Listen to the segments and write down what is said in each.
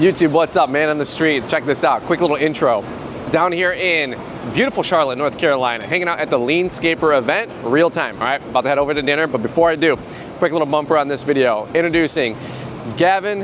YouTube, what's up? Man on the street. Check this out. Quick little intro. Down here in beautiful Charlotte, North Carolina, hanging out at the Leanscaper event, real time, all right? About to head over to dinner, but before I do, quick little bumper on this video. Introducing Gavin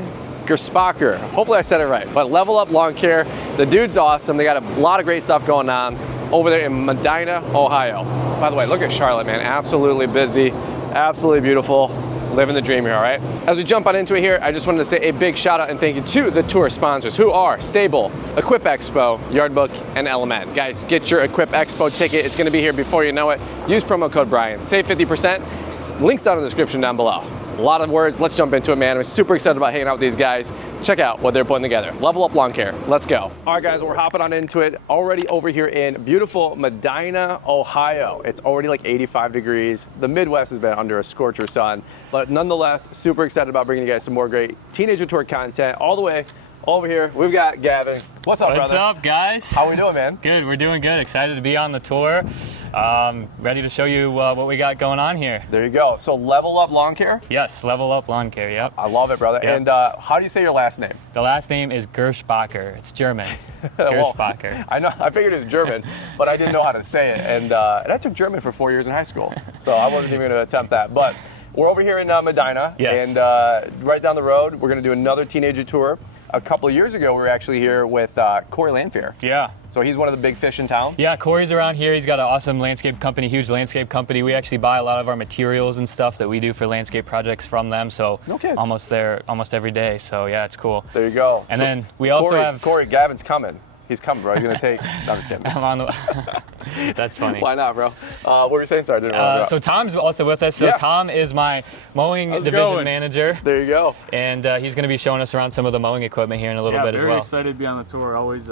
Gerspacher. Hopefully I said it right, but Level Up Lawn Care. The dude's awesome. They got a lot of great stuff going on over there in Medina, Ohio. By the way, look at Charlotte, man. Absolutely busy, absolutely beautiful. Living the dream here, all right? As we jump on into it here, I just wanted to say a big shout out and thank you to the tour sponsors who are Stable, Equip Expo, Yardbook, and Element. Guys, get your Equip Expo ticket. It's gonna be here before you know it. Use promo code Brian. Save 50%. Links down in the description down below. A lot of words, let's jump into it, man. I'm super excited about hanging out with these guys. Check out what they're putting together. Level Up Lawn Care, let's go. All right, guys, we're hopping on into it. Already over here in beautiful Medina, Ohio. It's already like 85 degrees. The Midwest has been under a scorcher sun, but nonetheless, super excited about bringing you guys some more great Teenager Tour content all the way over here. We've got Gavin. What's up, brother? What's up, guys? How we doing, man? Good, we're doing good. Excited to be on the tour. Ready to show you what we got going on here. There you go. So Level Up Lawn Care? Yes, Level Up Lawn Care, yep. I love it, brother. Yep. And how do you say your last name? The last name is Gerspacher. It's German. Gerspacher. I know. I figured it was German, but I didn't know how to say it. And I took German for 4 years in high school, so I wasn't even going to attempt that. But we're over here in Medina, yes. And right down the road, we're going to do another Teenager Tour. A couple of years ago, we were actually here with Corey Lanfear. Yeah. So he's one of the big fish in town. Yeah, Corey's around here. He's got an awesome landscape company, huge landscape company. We actually buy a lot of our materials and stuff that we do for landscape projects from them. So almost there, almost every day. So yeah, it's cool. There you go. And so then we also have Corey. Gavin's coming. He's coming, bro. He's gonna take. No, I'm just kidding. I'm on the. That's funny. Why not, bro? What were you saying? Sorry, I didn't so Tom's also with us. So yeah. Tom is my mowing division manager. There you go. And he's going to be showing us around some of the mowing equipment here in a little bit as well. Very excited to be on the tour. Always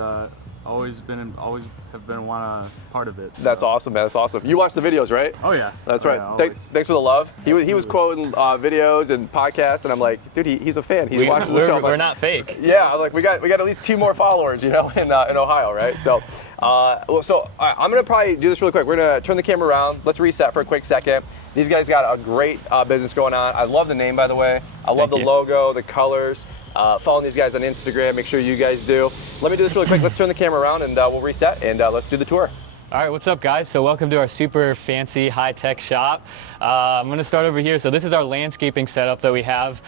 have been one part of it. So. That's awesome, man. That's awesome. You watch the videos, right? Oh yeah. That's right. Yeah, Thanks for the love. He was quoting videos and podcasts, and I'm like, dude, he's a fan. He watches the show. We're not fake. Yeah, I'm like, we got at least 2 more followers, you know, in Ohio, right? So, I'm gonna probably do this really quick. We're gonna turn the camera around. Let's reset for a quick second. These guys got a great business going on. I love the name, by the way. I love the logo, the colors. Following these guys on Instagram. Make sure you guys do. Let me do this really quick. Let's turn the camera around and we'll reset and let's do the tour. All right, what's up, guys? So welcome to our super fancy high-tech shop. I'm going to start over here. So this is our landscaping setup that we have.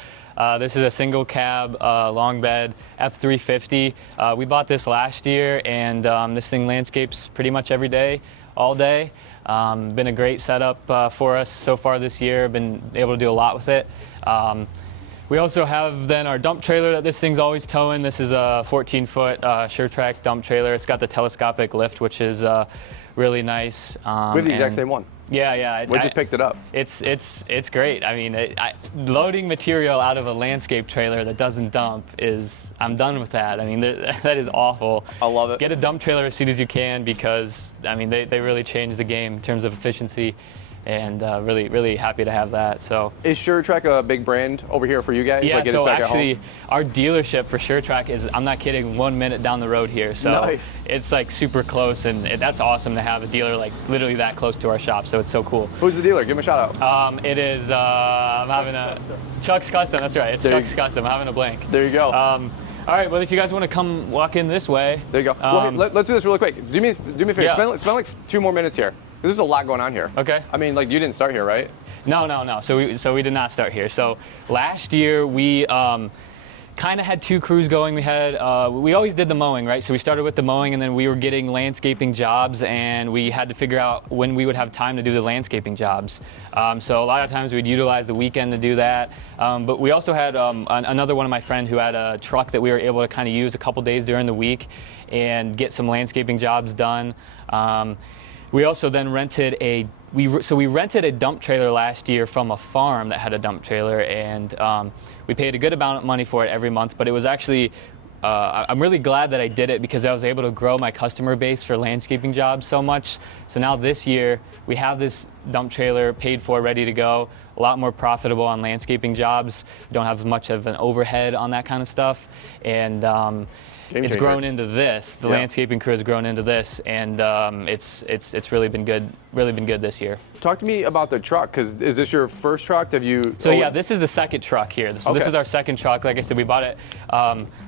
This is a single cab long bed F350. We bought this last year, and this thing landscapes pretty much every day, all day. Been a great setup for us so far this year. Been able to do a lot with it. We also have then our dump trailer that this thing's always towing. This is a 14-foot SureTrack dump trailer. It's got the telescopic lift, which is really nice. We have the exact same one. Yeah. We just picked it up. It's great. I mean, loading material out of a landscape trailer that doesn't dump I'm done with that. I mean, that is awful. I love it. Get a dump trailer as soon as you can because, I mean, they really changed the game in terms of efficiency. And really happy to have that. So is SureTrack a big brand over here for you guys? Yeah, like so actually our dealership for SureTrack is, I'm not kidding, 1 minute down the road here. So nice. It's like super close, and that's awesome to have a dealer like literally that close to our shop. So it's so cool. Who's the dealer? Give him a shout out. It is, I'm having Chuck's Custom, that's right. It's Chuck's Custom. I'm having a blank. There you go. All right, well, if you guys want to come walk in this way. There you go. Let's do this really quick. Do me a favor. Yeah. Spend like 2 more minutes here. There's a lot going on here. Okay. I mean, like, you didn't start here, right? No. So we did not start here. So last year we kind of had 2 crews going. We always did the mowing, right? So we started with the mowing, and then we were getting landscaping jobs, and we had to figure out when we would have time to do the landscaping jobs. So a lot of times we'd utilize the weekend to do that. But we also had another one of my friends who had a truck that we were able to kind of use a couple days during the week and get some landscaping jobs done. We also then rented we rented a dump trailer last year from a farm that had a dump trailer, and we paid a good amount of money for it every month, but it was actually, I'm really glad that I did it because I was able to grow my customer base for landscaping jobs so much. So now this year, we have this dump trailer paid for, ready to go, a lot more profitable on landscaping jobs. We don't have much of an overhead on that kind of stuff. And it's changer. grown into this. The landscaping crew has grown into this, and it's really been good. Really been good this year. Talk to me about the truck, because is this your first truck? Have you? So yeah, this is the second truck here. So this is our second truck. Like I said, we bought it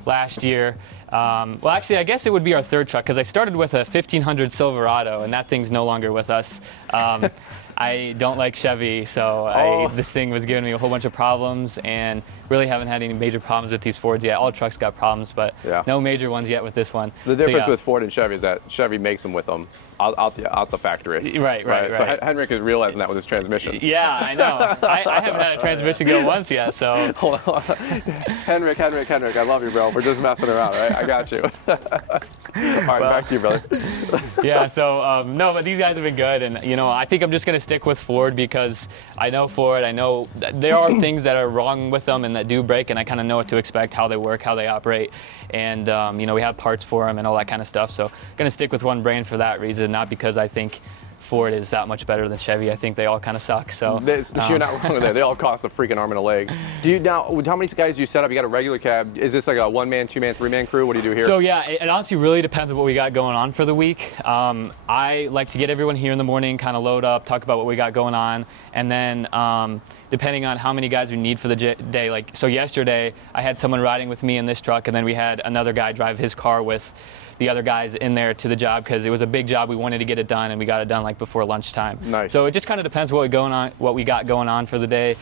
last year. Well, actually, I guess it would be our third truck, because I started with a 1500 Silverado, and that thing's no longer with us. I don't like Chevy, so this thing was giving me a whole bunch of problems, and really haven't had any major problems with these Fords yet. All trucks got problems, but no major ones yet with this one. The difference with Ford and Chevy is that Chevy makes them with them out the factory. Right. So Henrik is realizing that with his transmissions. Yeah, I know. I haven't had a transmission go once yet, so. Hold on. Henrik, I love you, bro. We're just messing around, right? I got you. All right, back to you, brother. Yeah, so no, but these guys have been good, and I think I'm just gonna stick with Ford, because I know Ford. I know there are things that are wrong with them and that do break, and I kind of know what to expect, how they work, how they operate, and we have parts for them and all that kind of stuff. So I'm gonna stick with one brand for that reason, not because I think Ford is that much better than Chevy. I think they all kind of suck. So you're not wrong with that. They all cost a freaking arm and a leg. How many guys do you set up? You got a regular cab. Is this like a 1-man, 2-man, 3-man crew? What do you do here? So yeah, it honestly really depends on what we got going on for the week. I like to get everyone here in the morning, kind of load up, talk about what we got going on, and then depending on how many guys we need for the day. Like, so yesterday I had someone riding with me in this truck, and then we had another guy drive his car with the other guys in there to the job, because it was a big job. We wanted to get it done, and we got it done like before lunchtime. Nice. So it just kind of depends what we got going on for the day.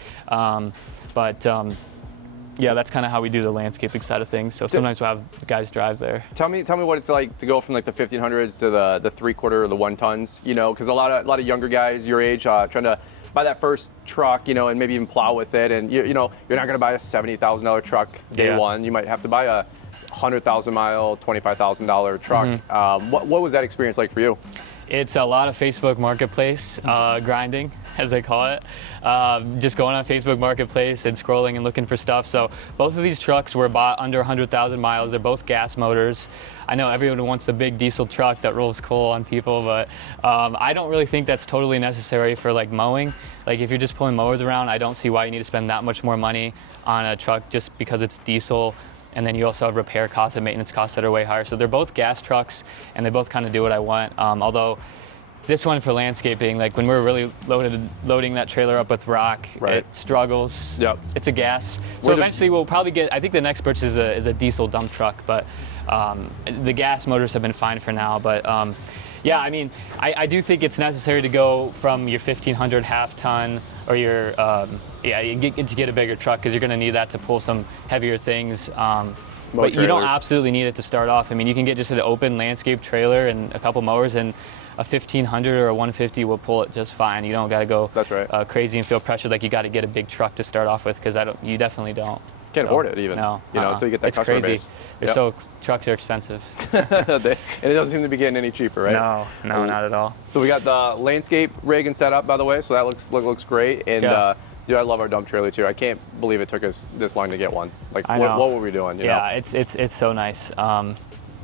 Yeah, that's kind of how we do the landscaping side of things. So sometimes we'll have guys drive there. Tell me what it's like to go from like the 1500s to the 3/4 or the 1 tons. Because a lot of younger guys your age trying to buy that first truck, and maybe even plow with it, and you're not going to buy a $70,000 truck day one. You might have to buy a 100,000 mile, $25,000 truck. What was that experience like for you? It's a lot of Facebook Marketplace grinding, as they call it. Just going on Facebook Marketplace and scrolling and looking for stuff. So both of these trucks were bought under 100,000 miles. They're both gas motors. I know everyone wants the big diesel truck that rolls coal on people, but I don't really think that's totally necessary for like mowing. Like if you're just pulling mowers around, I don't see why you need to spend that much more money on a truck just because it's diesel. And then you also have repair costs and maintenance costs that are way higher. So they're both gas trucks, and they both kind of do what I want. Although this one for landscaping, like when we're really loading that trailer up with rock, it struggles. Yep. It's a gas. So eventually we'll probably get, I think the next purchase is a diesel dump truck, but the gas motors have been fine for now. But yeah, I mean, I do think it's necessary to go from your 1500 half ton or your, you get a bigger truck, because you're going to need that to pull some heavier things. But you don't absolutely need it to start off. I mean, you can get just an open landscape trailer and a couple mowers, and a 1500 or a 150 will pull it just fine. You don't got to go crazy and feel pressure like you got to get a big truck to start off with, because you definitely don't. Can't afford it even. No, until you get that customer base. Trucks are expensive. And it doesn't seem to be getting any cheaper, right? No, not at all. So we got the landscape rig and setup, by the way. So that looks great. And dude, I love our dump trailer too. I can't believe it took us this long to get one. Like, what were we doing? You know? It's so nice.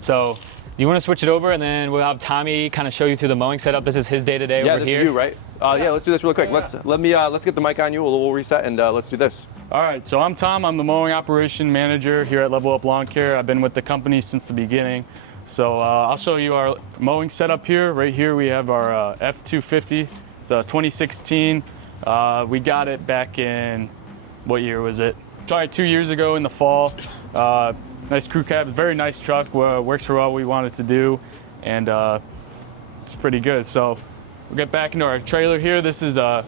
So you want to switch it over, and then we'll have Tommy kind of show you through the mowing setup. This is his day-to-day over here. Yeah, this is you, right? Let's do this real quick. Let's get the mic on you. We'll reset, and let's do this. All right, so I'm Tom. I'm the mowing operation manager here at Level Up Lawn Care. I've been with the company since the beginning. So I'll show you our mowing setup here. Right here we have our F250. It's a 2016. We got it back in, what year was it? Probably 2 years ago in the fall. Nice crew cab, very nice truck, works for what we wanted to do, and it's pretty good. So we'll get back into our trailer here. This is a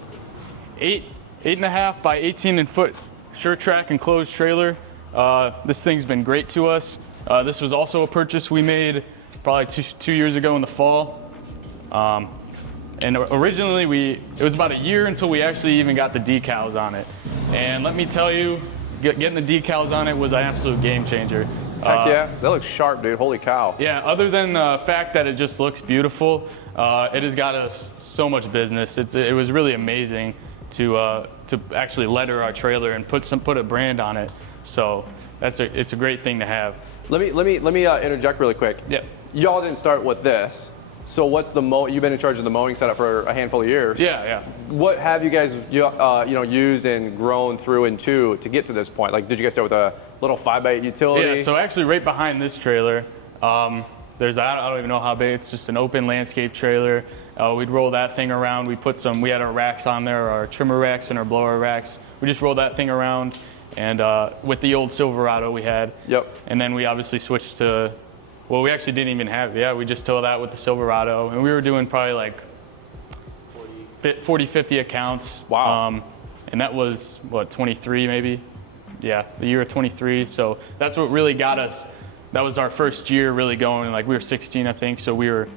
8.5 by 18 foot short track enclosed trailer. This thing's been great to us. This was also a purchase we made probably two years ago in the fall. And originally it was about a year until we actually even got the decals on it. And let me tell you, getting the decals on it was an absolute game changer. Heck yeah, that looks sharp, dude. Holy cow. Yeah, other than the fact that it just looks beautiful, it has got us so much business. It was really amazing to actually letter our trailer and put a brand on it. So it's a great thing to have. Let me interject really quick. Yeah. Y'all didn't start with this. So what's the you've been in charge of the mowing setup for a handful of years. Yeah. What have you guys used and grown through into to get to this point? Like, did you guys start with a little 5x8 utility? Yeah, so actually right behind this trailer, there's, I don't even know how big, it's just an open landscape trailer. We'd roll that thing around. We had our racks on there, our trimmer racks and our blower racks. We just rolled that thing around, and with the old Silverado we had. Yep. And then we obviously switched to, well, we actually didn't even have it. Yeah, we just towed that with the Silverado, and we were doing probably like 40, 50 accounts. Wow. And that was, what, 23 maybe? Yeah, the year of 23. So that's what really got us. That was our first year really going. Like, we were 16, I think, so we were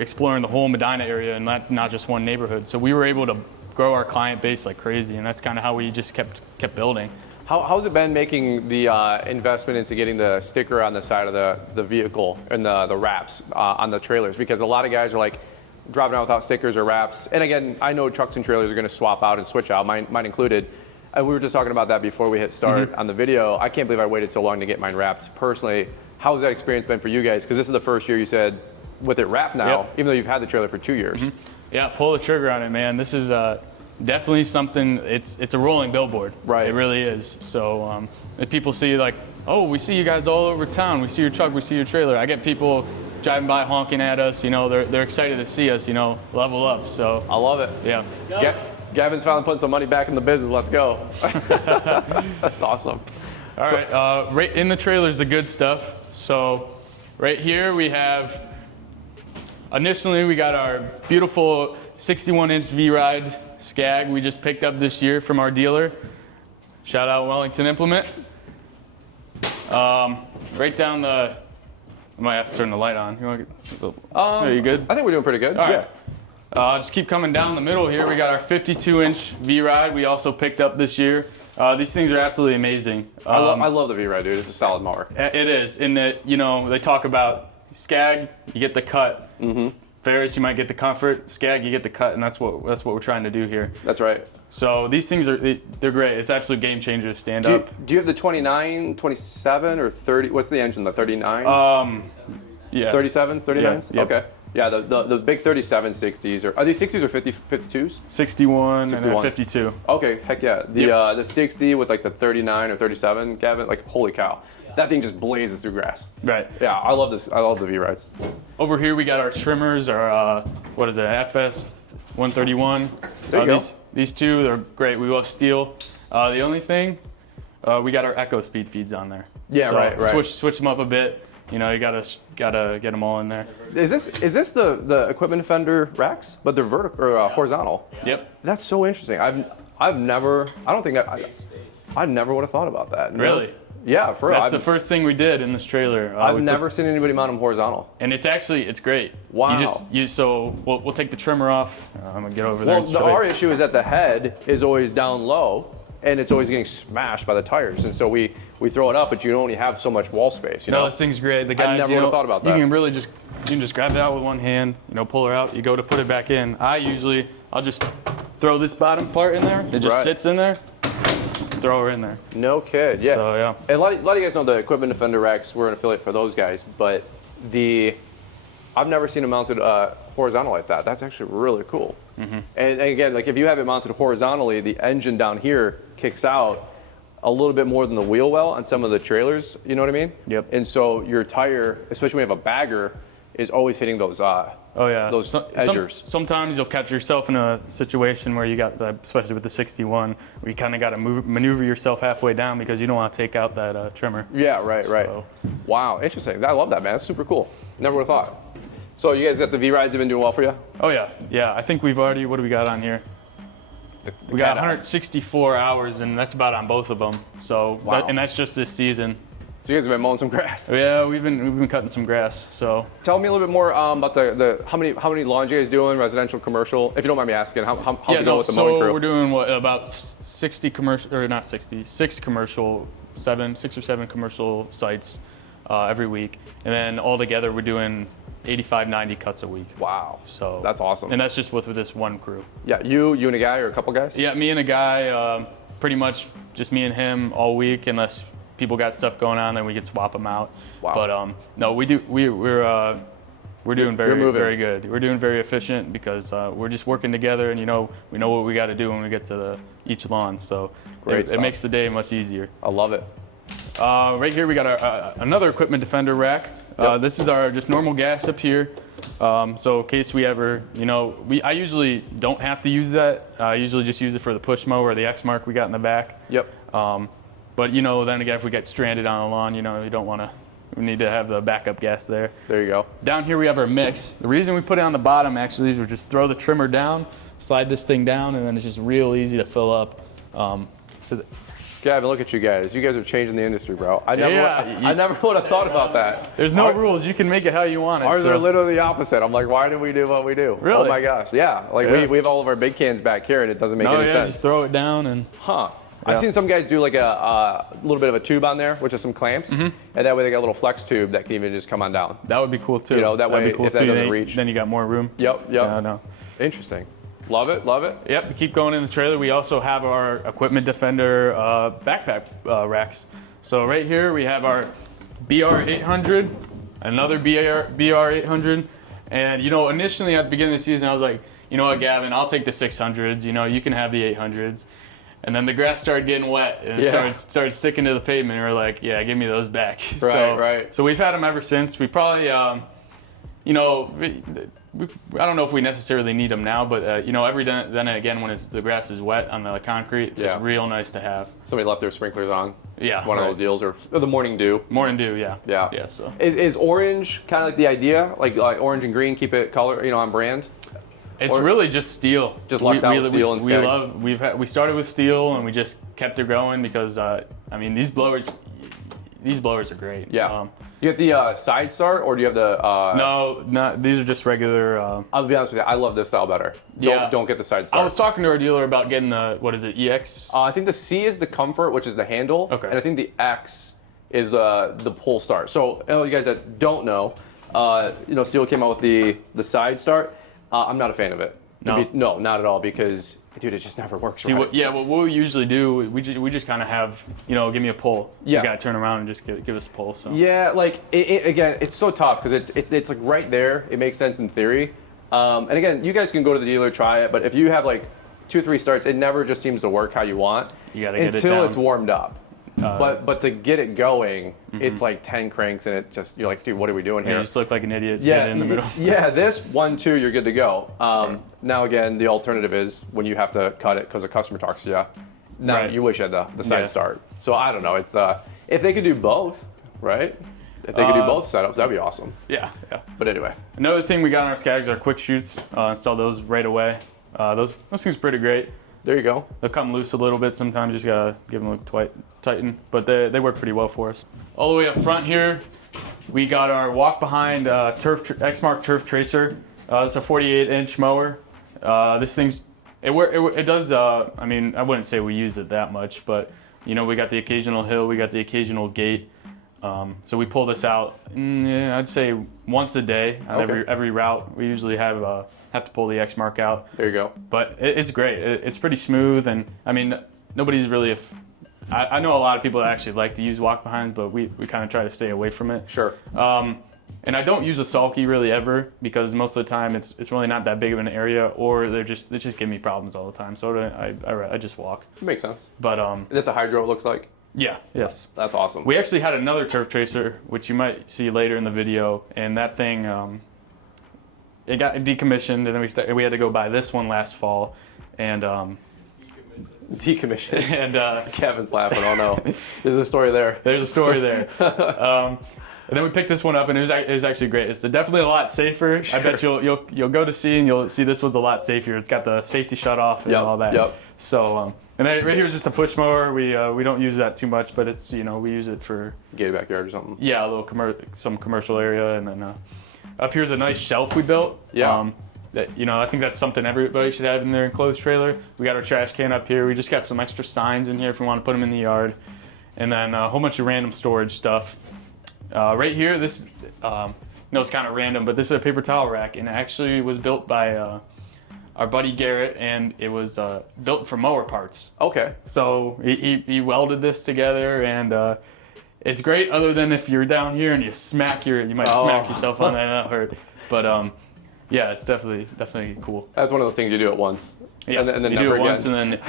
exploring the whole Medina area and not just one neighborhood. So we were able to grow our client base like crazy, and that's kind of how we just kept building. How's it been making the investment into getting the sticker on the side of the vehicle and the wraps on the trailers? Because a lot of guys are like driving out without stickers or wraps. And again, I know trucks and trailers are going to swap out and switch out, mine included. And we were just talking about that before we hit start on the video. I can't believe I waited so long to get mine wrapped. Personally, how's that experience been for you guys? Because this is the first year you said with it wrapped now, even though you've had the trailer for 2 years. Yeah, pull the trigger on it, man. This is definitely something. It's a rolling billboard. Right. It really is. So if people see like, oh, we see you guys all over town. We see your truck. We see your trailer. I get people driving by honking at us. They're excited to see us. Level up. So I love it. Yeah. Gavin's finally putting some money back in the business. Let's go. That's awesome. All right. Right in the trailer is the good stuff. So right here we have. Initially, we got our beautiful 61-inch V-Ride Skag we just picked up this year from our dealer. Shout out Wellington Implement. Right down the, I might have to turn the light on. You want to get, are you good? I think we're doing pretty good. All right. Just keep coming down the middle here. We got our 52-inch V-Ride we also picked up this year. These things are absolutely amazing. I love the V-Ride, dude. It's a solid mower. It is. In that, they talk about Skag, you get the cut. Ferris, you might get the comfort. Skag, you get the cut, and that's what we're trying to do here. That's right. So these things they're great. It's absolute game changer to stand up. Do you have the 29, 27, or 30? What's the engine? The 39? Yeah. 37s, 39s? Yeah, yep. Okay. Yeah, the big 37 60s. Are these 60s or 52s? 61 and then 61s. 52. Okay, heck yeah. The 60 with like the 39 or 37, Gavin, like holy cow. That thing just blazes through grass. Right. Yeah, I love this. I love the V-Rides. Over here we got our trimmers, our what is it, FS 131. There you go. These two, they're great. We love steel. The only thing, we got our Echo speed feeds on there. Yeah, so right. Switch them up a bit. You gotta get them all in there. Is this the equipment defender racks, but they're vertical or horizontal? Yep. That's so interesting. I've never. I never would have thought about that. Really? Yeah, for real. That's the first thing we did in this trailer. I've never seen anybody mount them horizontal. And it's great. Wow. So we'll take the trimmer off. I'm gonna get over there. Well, our issue is that the head is always down low, and it's always getting smashed by the tires, and so we throw it up, but you only have so much wall space. No, this thing's great. The guys, I never would have thought about that. You can just grab it out with one hand. Pull her out. You go to put it back in. I'll just throw this bottom part in there. It just sits in there. Throw her in there. No kid, yeah. So, yeah. And a lot of you guys know the Equipment Defender racks. We're an affiliate for those guys, but I've never seen them mounted horizontal like that. That's actually really cool. And again, like if you have it mounted horizontally, the engine down here kicks out a little bit more than the wheel well on some of the trailers. You know what I mean? Yep. And so your tire, especially when you have a bagger, is always hitting those those edgers. Sometimes you'll catch yourself in a situation where you got especially with the 61, where you kind of got to maneuver yourself halfway down because you don't want to take out that trimmer. Yeah, right. Wow, interesting. I love that, man. That's super cool. Never would have thought. So you guys got the V-Rides have been doing well for you? Oh yeah. I think we've already, what do we got on here? We got 164 hours, and that's about on both of them. So, wow. And that's just this season. So you guys have been mowing some grass. Yeah, we've been cutting some grass. So tell me a little bit more about the how many lawns you guys doing, residential, commercial, if you don't mind me asking. How's it going with the mowing crew? So we're doing about 60 commercial, or not 60, 6 or 7 commercial sites every week, and then all together we're doing 85, 90 cuts a week. Wow. So that's awesome. And that's just with this one crew. Yeah, you and a guy or a couple guys? Yeah, me and a guy. Pretty much just me and him all week, unless people got stuff going on, then we could swap them out. Wow. But no, we do. We're We're doing You're moving. very good. We're doing very efficient because we're just working together, and we know what we got to do when we get to each lawn. So it makes the day much easier. I love it. Right here we got another equipment defender rack. This is our just normal gas up here. So in case we ever, I usually don't have to use that. I usually just use it for the push mower or the X mark we got in the back. Yep. But then again, if we get stranded on a lawn, you don't want to. We need to have the backup gas there. There you go. Down here we have our mix. The reason we put it on the bottom actually is we just throw the trimmer down, slide this thing down, and then it's just real easy to fill up. Gavin, look at you guys. You guys are changing the industry, bro. I never would have thought about that. There's no rules. You can make it how you want it. Ours are literally the opposite. I'm like, why do we do what we do? Really? Oh my gosh. Yeah. We have all of our big cans back here, and it doesn't make any sense. Just throw it down and. Huh. I've seen some guys do like a little bit of a tube on there, which is some clamps, and that way they got a little flex tube that can even just come on down. That would be cool too. That way if that doesn't reach. Then you got more room. Yep. No. Interesting. Love it. Yep, we keep going in the trailer. We also have our Equipment Defender backpack racks. So right here we have our BR800, another BR800, and initially at the beginning of the season I was like, you know what, Gavin, I'll take the 600s. You can have the 800s. And then the grass started getting wet and it started sticking to the pavement. And we're like, yeah, give me those back. Right. So we've had them ever since. We probably, I don't know if we necessarily need them now, but every then and again when the grass is wet on the concrete, it's real nice to have. Somebody left their sprinklers on. Yeah. One of those deals, or the morning dew. Morning dew, yeah. Yeah. So is orange kind of like the idea, like orange and green, keep it color, on brand? It's really just steel. Just locked out with steel instead. We started with steel and we just kept it going because these blowers are great. Yeah. You have the side start, or do you have the? No, these are just regular. I'll be honest with you, I love this style better. Don't get the side start. I was talking to our dealer about getting the, what is it, EX? I think the C is the comfort, which is the handle. Okay. And I think the X is the pull start. So you guys that don't know, Steel came out with the side start. I'm not a fan of it. No, not at all, because dude, it just never works. What we usually do, we just kind of have, give me a pull. Yeah. You gotta turn around and just give us a pull. So. Yeah, like again, it's so tough because it's like right there. It makes sense in theory. And again, you guys can go to the dealer, try it, but if you have like 2 or 3 starts, it never just seems to work how you want. You gotta get it until down. It's warmed up. But to get it going, it's like 10 cranks, and you're like, dude, what are we doing here? You just look like an idiot sitting in the middle. Yeah, this 1, 2, you're good to go. Now again, the alternative is when you have to cut it because a customer talks to you. Now you wish you had the side start. So I don't know. It's if they could do both, right? If they could do both setups, that'd be awesome. Yeah. But anyway, another thing we got on our Skags are quick shoots. Install those right away. Those things are pretty great. There you go. They'll come loose a little bit sometimes. Just gotta give them a tighten, but they work pretty well for us. All the way up front here, we got our walk behind X-Mark Turf Tracer. It's a 48-inch mower. This thing's it does. I wouldn't say we use it that much, but we got the occasional hill, we got the occasional gate. So we pull this out. I'd say once a day on every route. We usually have to pull the X mark out. There you go. But it's great. It's pretty smooth, and nobody's really. I know a lot of people that actually like to use walk behinds, but we kind of try to stay away from it. Sure. And I don't use a sulky really ever because most of the time it's really not that big of an area, or they just give me problems all the time. So I just walk. Makes sense. But that's a hydro. It looks like. Yeah. Yes. That's awesome. We actually had another turf tracer, which you might see later in the video, and that thing it got decommissioned, and then we had to go buy this one last fall, and decommissioned. And Kevin's laughing. Oh no, there's a story there. There's a story there. And then we picked this one up, and it was actually great. It's definitely a lot safer. Sure. I bet you'll go to see, and you'll see this one's a lot safer. It's got the safety shut off and all that. Yep. So and then right here is just a push mower. We don't use that too much, but it's we use it for gated backyard or something. Yeah, a little some commercial area, and then up here's a nice shelf we built. Yeah. I think that's something everybody should have in their enclosed trailer. We got our trash can up here. We just got some extra signs in here if we want to put them in the yard, and then a whole bunch of random storage stuff. Right here, this it's kind of random, but this is a paper towel rack, and it actually was built by our buddy Garrett, and it was built for mower parts. Okay. So he welded this together, and it's great. Other than if you're down here and you might smack yourself on that, and that hurt. But yeah, it's definitely cool. That's one of those things you do it once. Yeah, and then you never do it again. once and then,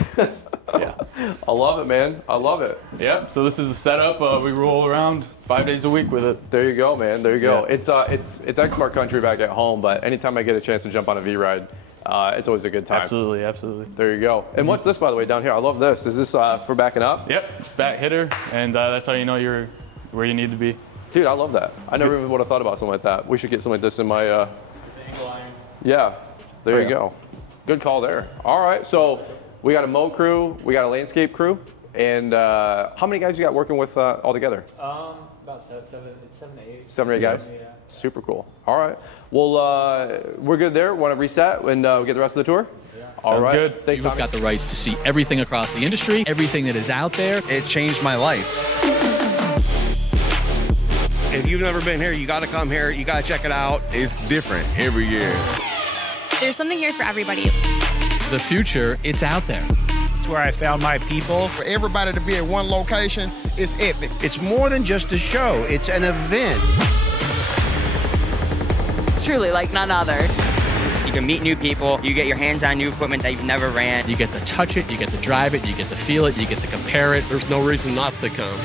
yeah. I love it, man. I love it. Yep, so this is the setup. We roll around 5 days a week with it. There you go, man. There you go. Yeah. It's X-Mark country back at home, but anytime I get a chance to jump on a V-Ride, it's always a good time. Absolutely. There you go. And what's this, by the way, down here? I love this. Is this for backing up? Yep, back hitter, and that's how you know you're where you need to be. Dude, I love that. I never even would have thought about something like that. We should get something like this in my... Yeah, there you go. Good call there. All right, so we got a mow crew, we got a landscape crew, and how many guys you got working with all together? About seven to eight. 7 or 8 guys? Yeah. Super cool. All right. Well, we're good there. Want to reset and get the rest of the tour? Yeah. All Sounds right. good. Thanks, You've Tommy. got the rights to see everything across the industry, everything that is out there. It changed my life. If you've never been here, you got to come here. You got to check it out. It's different every year. There's something here for everybody. The future, it's out there. It's where I found my people. For everybody to be at one location is epic. It's more than just a show, it's an event. It's truly like none other. You can meet new people, you get your hands on new equipment that you've never ran. You get to touch it, you get to drive it, you get to feel it, you get to compare it. There's no reason not to come.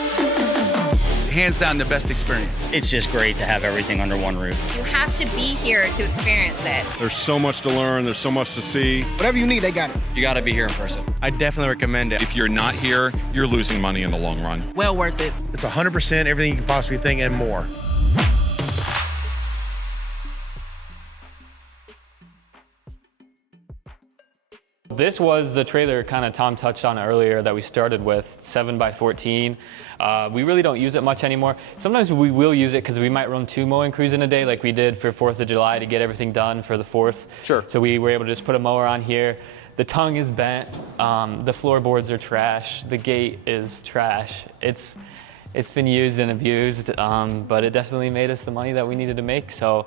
Hands down the best experience. It's just great to have everything under one roof. You have to be here to experience it. There's so much to learn. There's so much to see. Whatever you need, they got it. You gotta be here in person. I definitely recommend it. If you're not here, you're losing money in the long run. Well worth it. It's 100% everything you can possibly think and more. This was the trailer kind of Tom touched on earlier that we started with, 7x14. We really don't use it much anymore. Sometimes we will use it because we might run 2 mowing crews in a day like we did for 4th of July to get everything done for the 4th. Sure. So we were able to just put a mower on here. The tongue is bent. The floorboards are trash. The gate is trash. It's been used and abused, but it definitely made us the money that we needed to make. So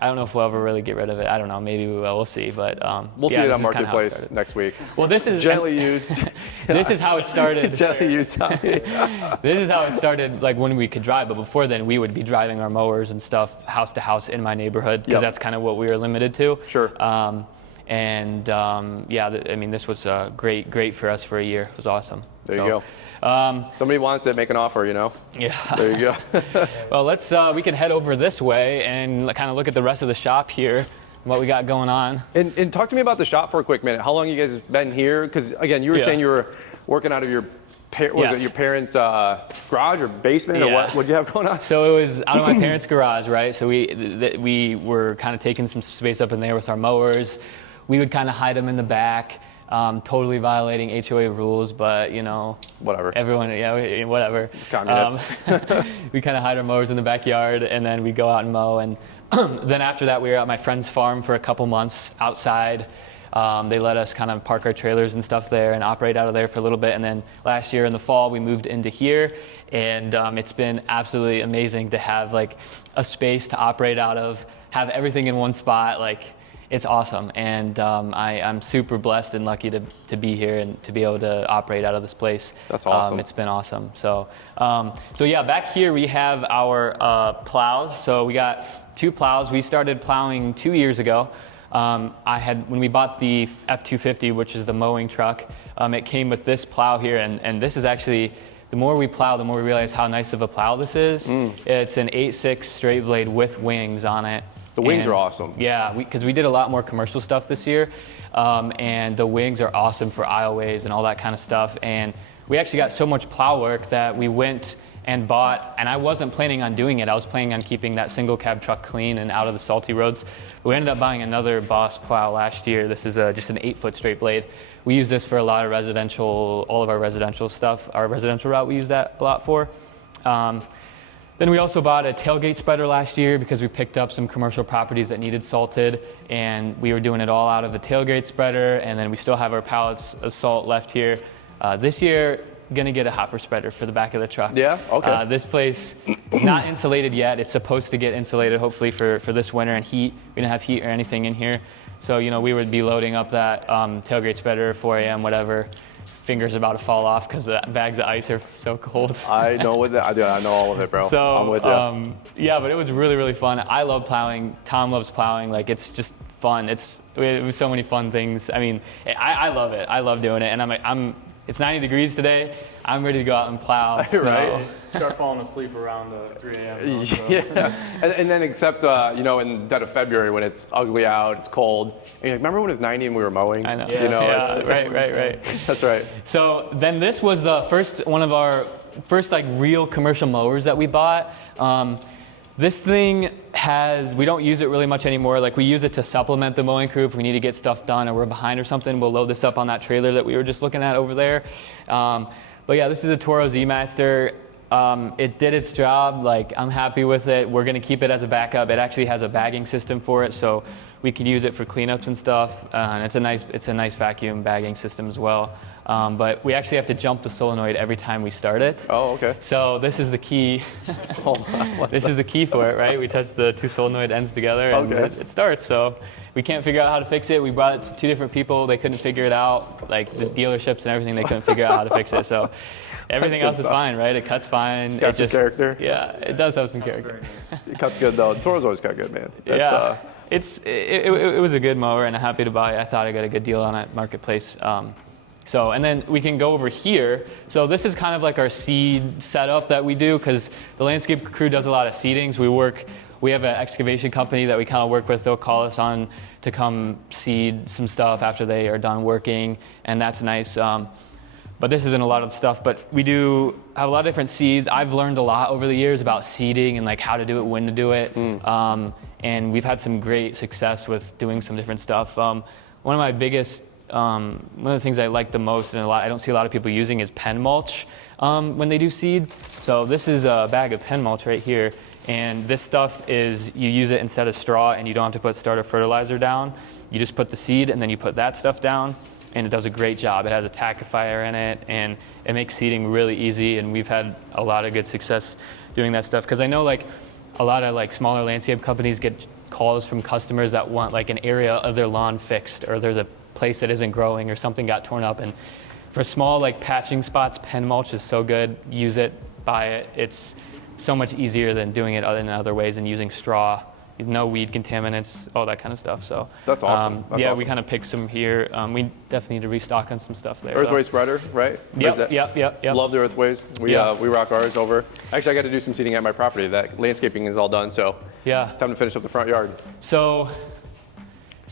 I don't know if we'll ever really get rid of it. I don't know. Maybe we will. We'll see. But We'll see yeah, it this on is kinda how it Marketplace started. next week. Well, this is Gently used. This is how it started. Gently used, Tommy. This is how it started, like when we could drive. But before then, we would be driving our mowers and stuff house to house in my neighborhood because Yep. that's kind of what we were limited to. Sure. I mean, this was great for us for a year. It was awesome. There you go. Somebody wants it, make an offer, you know? Yeah. There you go. Well, we can head over this way and kind of look at the rest of the shop here, what we got going on. And talk to me about the shop for a quick minute. How long you guys been here? Because again, you were Yeah. saying you were working out of your Yes. your parents' garage or basement, or Yeah. what do you have going on? So it was out of my parents' garage, right? So we were kind of taking some space up in there with our mowers. We would kind of hide them in the back, totally violating HOA rules, but you know, Whatever. Everyone, whatever. It's communist. We kind of hide our mowers in the backyard, and then we go out and mow. And then after that, we were at my friend's farm for a couple months outside. They let us kind of park our trailers and stuff there and operate out of there for a little bit. And then last year in the fall, we moved into here, and it's been absolutely amazing to have like a space to operate out of, have everything in one spot. Like, it's awesome, and I'm super blessed and lucky to be here and to be able to operate out of this place. That's awesome. It's been awesome. So yeah, back here we have our plows. So we got 2 plows. We started plowing 2 years ago. When we bought the F250, which is the mowing truck, it came with this plow here, and this is actually, the more we plow, the more we realize how nice of a plow this is. It's an 8.6 straight blade with wings on it. The wings are awesome. Yeah, because we did a lot more commercial stuff this year, and the wings are awesome for aisleways and all that kind of stuff. And we actually got so much plow work that we went and bought, and I wasn't planning on doing it. I was planning on keeping that single cab truck clean and out of the salty roads. We ended up buying another Boss plow last year. This is just an 8-foot straight blade. We use this for a lot of all of our residential stuff. Our residential route we use that a lot for. Then we also bought a tailgate spreader last year because we picked up some commercial properties that needed salted, and we were doing it all out of a tailgate spreader, and then we still have our pallets of salt left here. This year, gonna get a hopper spreader for the back of the truck. Yeah? Okay. This place is not insulated yet. It's supposed to get insulated hopefully for this winter and heat. We don't have heat or anything in here. So, you know, we would be loading up that tailgate spreader, 4 a.m., whatever, fingers about to fall off because the bags of ice are so cold. I know what that. I know all of it, bro. So I'm with you. yeah, but it was really, really fun. I love plowing. Tom loves plowing. Like, it's just fun. It was so many fun things. I mean, I love it. I love doing it. And it's 90 degrees today. I'm ready to go out and plow. So. Right. Start falling asleep around 3 a.m. Yeah, and then except in dead of February when it's ugly out, it's cold. And you're like, remember when it was 90 and we were mowing? I know. Yeah. Right. That's right. So then this was the one of our first like real commercial mowers that we bought. This thing we don't use it really much anymore. Like, we use it to supplement the mowing crew if we need to get stuff done or we're behind or something. We'll load this up on that trailer that we were just looking at over there. But yeah, this is a Toro Z-Master. It did its job. Like, I'm happy with it. We're gonna keep it as a backup. It actually has a bagging system for it, so we can use it for cleanups and stuff. And it's a nice vacuum bagging system as well. But we actually have to jump the solenoid every time we start it. Oh, okay. So this is the key. This is the key for it, right? We touch the two solenoid ends together and it starts. So we can't figure out how to fix it. We brought it to 2 different people. They couldn't figure it out. Like, the dealerships and everything, they couldn't figure out how to fix it. So everything else is fine, right? It cuts fine. It's got some character. Yeah, it does have some character. It cuts good though. Toro's always cut good, man. It was a good mower and I'm happy to buy it. I thought I got a good deal on it, Marketplace. And then we can go over here. So this is kind of like our seed setup that we do, because the landscape crew does a lot of seedings. We have an excavation company that we kind of work with. They'll call us on to come seed some stuff after they are done working, and that's nice. But this isn't a lot of stuff, but we do have a lot of different seeds. I've learned a lot over the years about seeding and like how to do it, when to do it. And we've had some great success with doing some different stuff. One of my biggest one of the things I like the most, and I don't see a lot of people using, is pen mulch when they do seed. So this is a bag of pen mulch right here, and this stuff is, you use it instead of straw, and you don't have to put starter fertilizer down. You just put the seed, and then you put that stuff down, and it does a great job. It has a tackifier in it, and it makes seeding really easy, and we've had a lot of good success doing that stuff. Because I know, like, a lot of like smaller landscape companies get calls from customers that want like an area of their lawn fixed, or there's a place that isn't growing or something got torn up. And for small like patching spots, pen mulch is so good. Use it, buy it. It's so much easier than doing it in other ways and using straw. No weed contaminants, all that kind of stuff. So that's awesome. Awesome. We kind of picked some here. We definitely need to restock on some stuff there. Earthway spreader, right? Yep. Love the Earthways. We rock ours over. Actually, I got to do some seeding at my property. That landscaping is all done, so time to finish up the front yard. So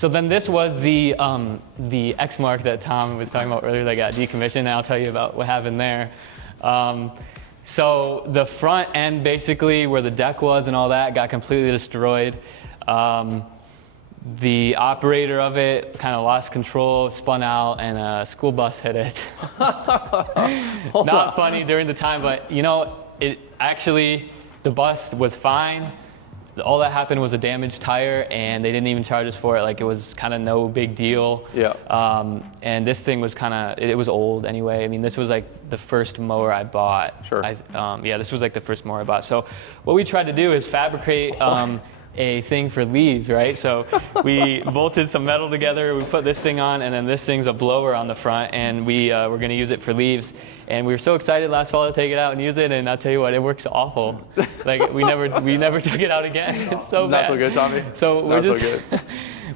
then this was the X-Mark that Tom was talking about earlier that got decommissioned, and I'll tell you about what happened there. So the front end, basically, where the deck was and all that, got completely destroyed. The operator of it kind of lost control, spun out, and a school bus hit it. Not funny during the time, but the bus was fine. All that happened was a damaged tire, and they didn't even charge us for it. Like, it was kind of no big deal. Yeah. And this thing was it was old anyway. I mean, this was like the first mower I bought. Sure. This was like the first mower I bought. So what we tried to do is fabricate a thing for leaves, right? So we bolted some metal together, we put this thing on, and then this thing's a blower on the front, and we're gonna use it for leaves. And we were so excited last fall to take it out and use it, and I'll tell you what, it works awful. Like, we never took it out again. It's so bad. Not so good, Tommy. So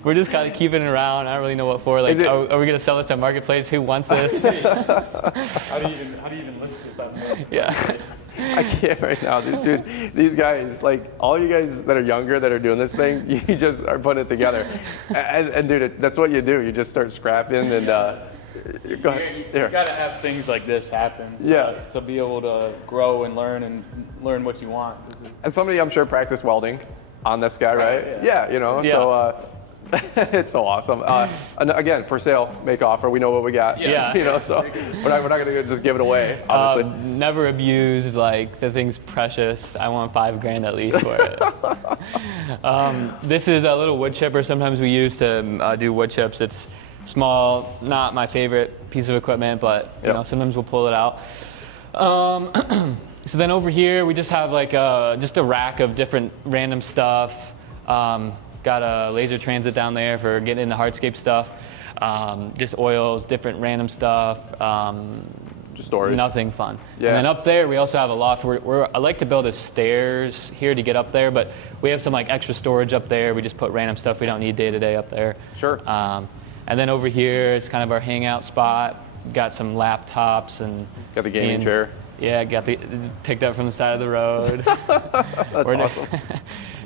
we're just kind of keeping it around. I don't really know what for. Like, are we gonna sell this on Marketplace? Who wants this? How do you even list this on Marketplace? Yeah. I can't right now, dude. These guys, like, all you guys that are younger that are doing this thing, you just are putting it together. And dude, that's what you do. You just start scrapping and you gotta have things like this happen. To be able to grow and learn what you want. As somebody, I'm sure, practiced welding on this guy, right? Yeah. So it's so awesome. And again, for sale, make offer. We know what we got. Yeah. So we're not gonna just give it away. Obviously. Never abused. Like, the thing's precious. I want $5,000 at least for it. This is a little wood chipper. Sometimes we use to do wood chips. It's small, not my favorite piece of equipment, but sometimes we'll pull it out. So then over here we just have like just a rack of different random stuff. Got a laser transit down there for getting into hardscape stuff. just oils, different random stuff. Just storage. Nothing fun. Yeah. And then up there, we also have a loft. I like to build a stairs here to get up there, but we have some like extra storage up there. We just put random stuff we don't need day to day up there. Sure. And then over here is kind of our hangout spot. Got some laptops and Got the gaming chair. Yeah, picked up from the side of the road. That's awesome.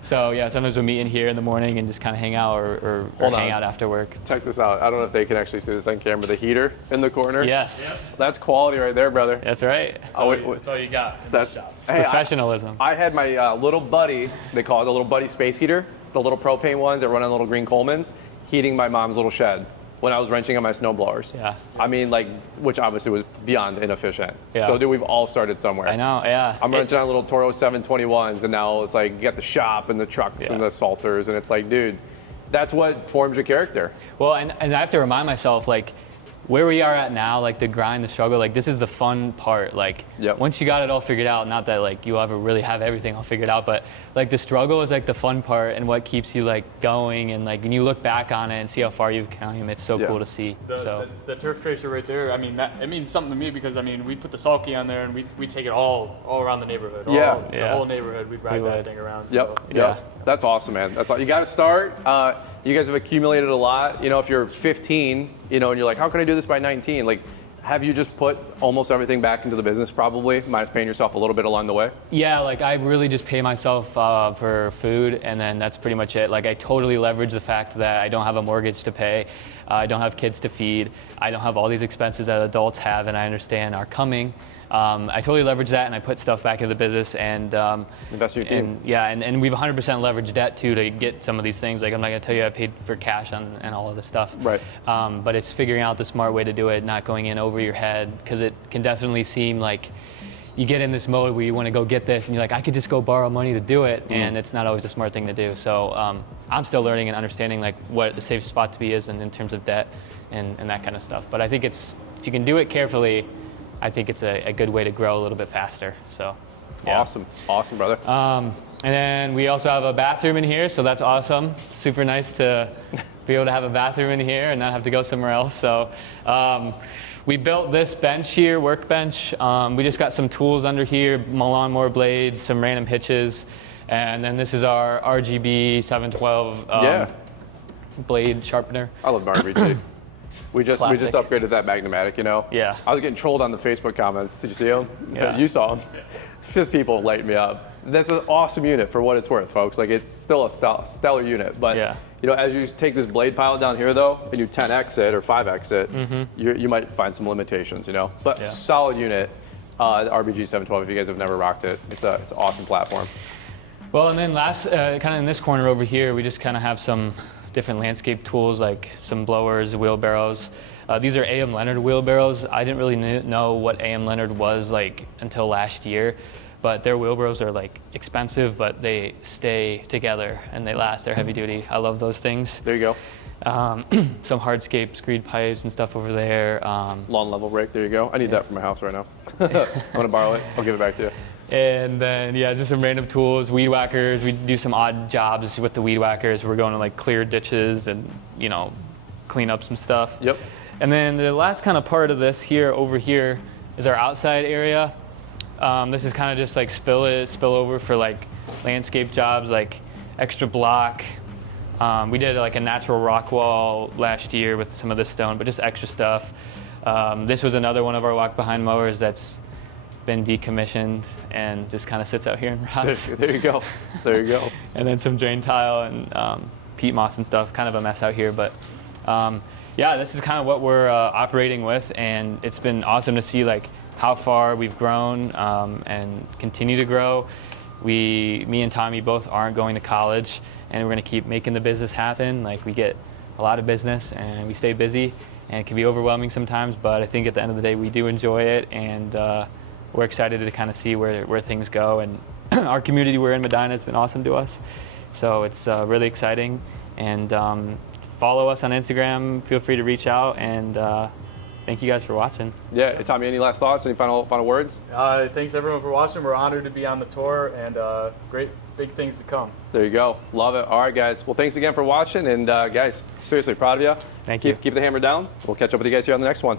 So yeah, sometimes we'll meet in here in the morning and just kind of hang out or hang out after work. Check this out. I don't know if they can actually see this on camera. The heater in the corner. Yes. Yep. That's quality right there, brother. That's right. That's all you got. That's It's professionalism. I had my little buddy, they call it the little buddy space heater, the little propane ones that run on little green Colemans, heating my mom's little shed when I was wrenching on my snowblowers. Yeah. I mean, like, which obviously was beyond inefficient. Yeah. So, dude, we've all started somewhere. I know, yeah. I'm wrenching on little Toro 721s, and now it's like, you got the shop and the trucks and the salters, and it's like, dude, that's what forms your character. Well, and I have to remind myself, like, where we are at now, like the grind, the struggle, like this is the fun part. Like once you got it all figured out, not that like you'll ever really have everything all figured out, but like the struggle is like the fun part and what keeps you like going. And like when you look back on it and see how far you've come, it's so cool to see. The turf tracer right there, I mean, it means something to me because I mean, we put the sulky on there and we take it all around the neighborhood. The whole neighborhood, we'd ride that thing around. That's awesome, man. That's all. You got to start. You guys have accumulated a lot. You know, if you're 15, you know, and you're like, how can I do this by 19? Like, have you just put almost everything back into the business probably, minus paying yourself a little bit along the way? Yeah, like I really just pay myself for food, and then that's pretty much it. Like I totally leverage the fact that I don't have a mortgage to pay, I don't have kids to feed, I don't have all these expenses that adults have and I understand are coming. I totally leverage that, and I put stuff back into the business and invest in your team. And we've 100% leveraged debt too to get some of these things. Like I'm not gonna tell you I paid for cash and all of this stuff. Right. But it's figuring out the smart way to do it, not going in over your head, because it can definitely seem like you get in this mode where you want to go get this, and you're like, I could just go borrow money to do it, and it's not always a smart thing to do. So I'm still learning and understanding like what a safe spot to be is in terms of debt and that kind of stuff. But I think if you can do it carefully, I think it's a good way to grow a little bit faster. So, yeah. Awesome, brother. And then we also have a bathroom in here, so that's awesome. Super nice to be able to have a bathroom in here and not have to go somewhere else. So, we built this bench here, workbench. We just got some tools under here, lawnmower blades, some random hitches, and then this is our RGB 712 blade sharpener. I love RGB. We just upgraded that Magnamatic, you know? Yeah. I was getting trolled on the Facebook comments. Did you see them? Yeah. You saw them. Just people lighting me up. That's an awesome unit for what it's worth, folks. Like, it's still a stellar unit. But, you know, as you take this blade pile down here, though, and you 10X it or 5X it, you might find some limitations, you know? But solid unit, the RBG 712, if you guys have never rocked it. It's an awesome platform. Well, and then last, kind of in this corner over here, we just kind of have some different landscape tools like some blowers, wheelbarrows. These are A.M. Leonard wheelbarrows. I didn't really know what A.M. Leonard was like until last year, but their wheelbarrows are like expensive, but they stay together and they last. They're heavy duty. I love those things. There you go. Some hardscape screed pipes and stuff over there. Lawn level rake, there you go. I need that for my house right now. I'm gonna borrow it. I'll give it back to you. And then, just some random tools, weed whackers. We do some odd jobs with the weed whackers. We're going to like clear ditches and, you know, clean up some stuff. Yep. And then the last kind of part of this here, over here, is our outside area. This is kind of just like spill over for like landscape jobs, like extra block. We did like a natural rock wall last year with some of this stone, but just extra stuff. This was another one of our walk behind mowers that's been decommissioned and just kind of sits out here and rots. There you go. There you go. And then some drain tile and peat moss and stuff. Kind of a mess out here, but this is kind of what we're operating with, and it's been awesome to see like how far we've grown and continue to grow. Me and Tommy both aren't going to college, and we're going to keep making the business happen. Like we get a lot of business and we stay busy, and it can be overwhelming sometimes, but I think at the end of the day we do enjoy it, and we're excited to kind of see where things go. And our community we're in, Medina, has been awesome to us. So it's really exciting. And follow us on Instagram. Feel free to reach out, and Thank you guys for watching. Yeah, Tommy, any last thoughts? Any final words? Thanks everyone for watching. We're honored to be on the tour, and great big things to come. There you go. Love it. All right, guys. Well, thanks again for watching. And guys, seriously, proud of you. Thank you. Keep the hammer down. We'll catch up with you guys here on the next one.